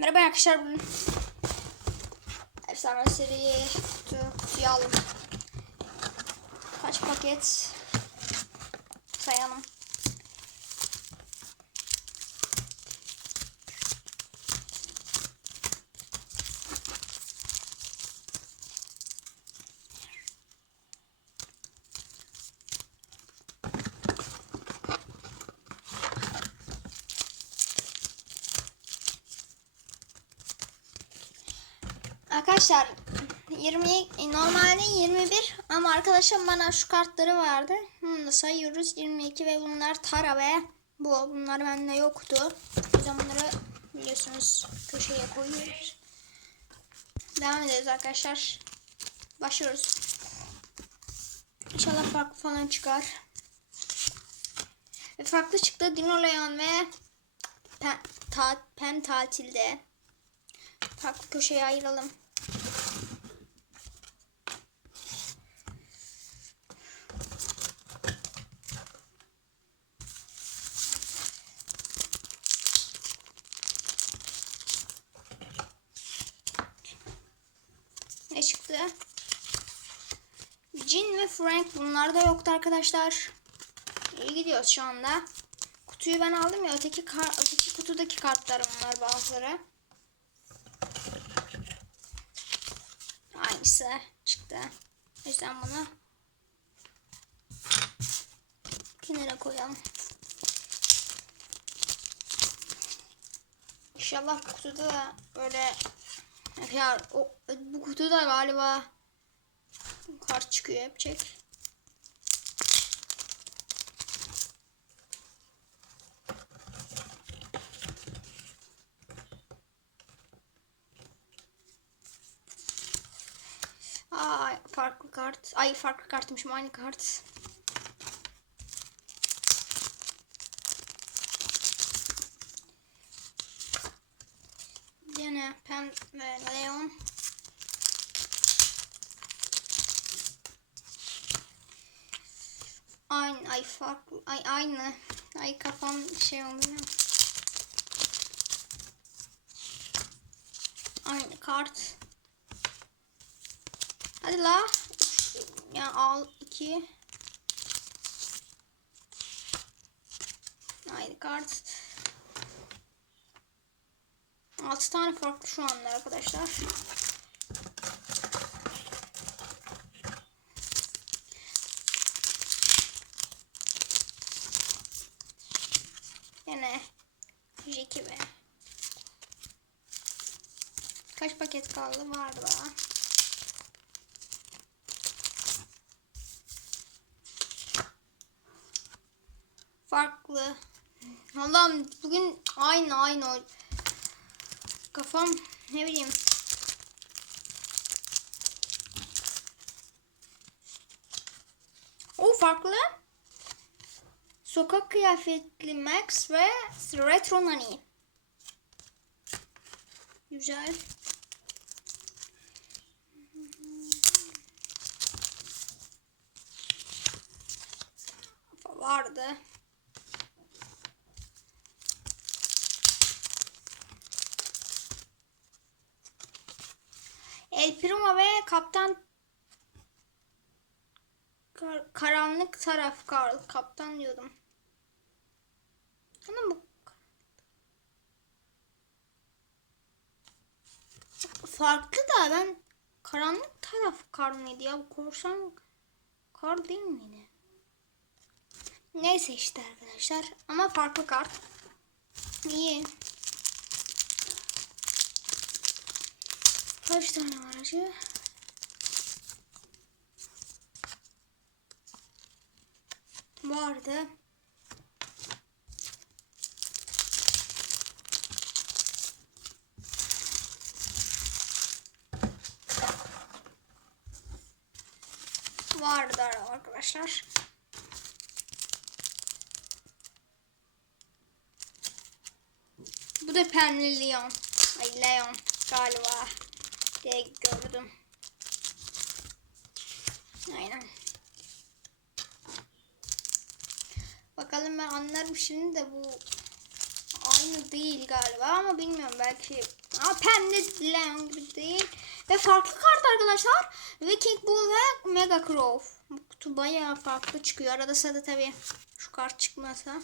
Merhaba arkadaşlar efsane seriyi kutu. Kaç paket sayalım. Arkadaşlar 20 normalde 21 ama arkadaşım bana şu kartları verdi. Bunu sayıyoruz 22 ve bunlar Tara ve bu bunlar bende yoktu. O yüzden bunları biliyorsunuz köşeye koyuyoruz. Devam ediyoruz arkadaşlar. Başlıyoruz. İnşallah farklı falan çıkar. Ve farklı çıktı Dino Leon ve Pen, ta, Pen tatilde. Farklı köşeye ayıralım. Ne çıktı? Jin ve Frank bunlar da yoktu arkadaşlar. İyi gidiyoruz şu anda. Kutuyu ben aldım ya öteki, kar, öteki kutudaki kartlar bunlar bazıları. Aynısı çıktı. O yüzden bunu kenara koyalım. İnşallah kutuda da böyle ya o, bu kutuda galiba kart çıkıyor hep çek. Aa farklı kart. Ay farklı kartmışım aynı kart. Pem ve Leon. Aynı ay farklı ay aynı ay kafam şey oluyor. Aynı kart. Hadi la. Ya al iki. Aynı kart. 6 tane farklı şu anda arkadaşlar. Yine Jeki be. Kaç paket kaldı? Var daha. Farklı. Allah'ım bugün aynı aynı. Kafam ne bileyim. O farklı. Sokak kıyafetli Max ve Retro Nani. Güzel. Vardı. El Primo ve Kaptan Kar- Karanlık Taraf Karl. Kaptan diyordum. Ama bu farklı da ben karanlık taraf kar mıydı ya? Korsan kar değil miydi? Neyse işte arkadaşlar. Ama farklı kart. İyi. Kaç tane var acı? Vardı. Vardı arkadaşlar. Bu da penli Leon. Ay Leon galiba diye gördüm. Aynen. Bakalım ben anlarım şimdi de bu aynı değil galiba ama bilmiyorum belki Ama pembe Leon gibi değil. Ve farklı kart arkadaşlar. Viking Bull ve Mega Crow. Bu kutu bayağı farklı çıkıyor. Arada sırada tabii şu kart çıkmasa.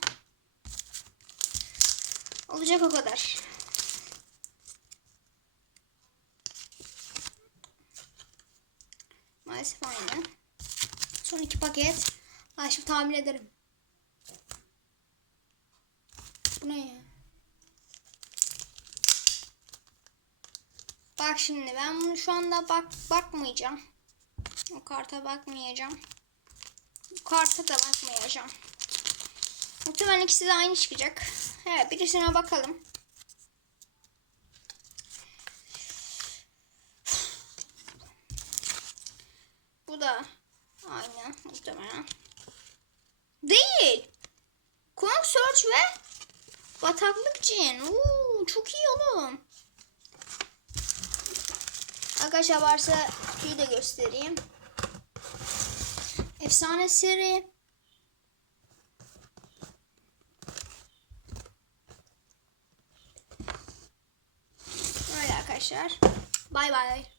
Olacak o kadar. Maalesef aynı. Son iki paket. Ha şimdi tahmin ederim. Bu ne ya? Bak şimdi ben bunu şu anda bak bakmayacağım. O karta bakmayacağım. Bu karta da bakmayacağım. Muhtemelen ikisi de aynı çıkacak. Evet birisine bakalım. Bu da aynı muhtemelen. Değil. Kong Search ve Bataklık Cin. Oo, çok iyi oğlum. Arkadaşlar varsa kutuyu da göstereyim. Efsane seri. Öyle arkadaşlar. Bay bay.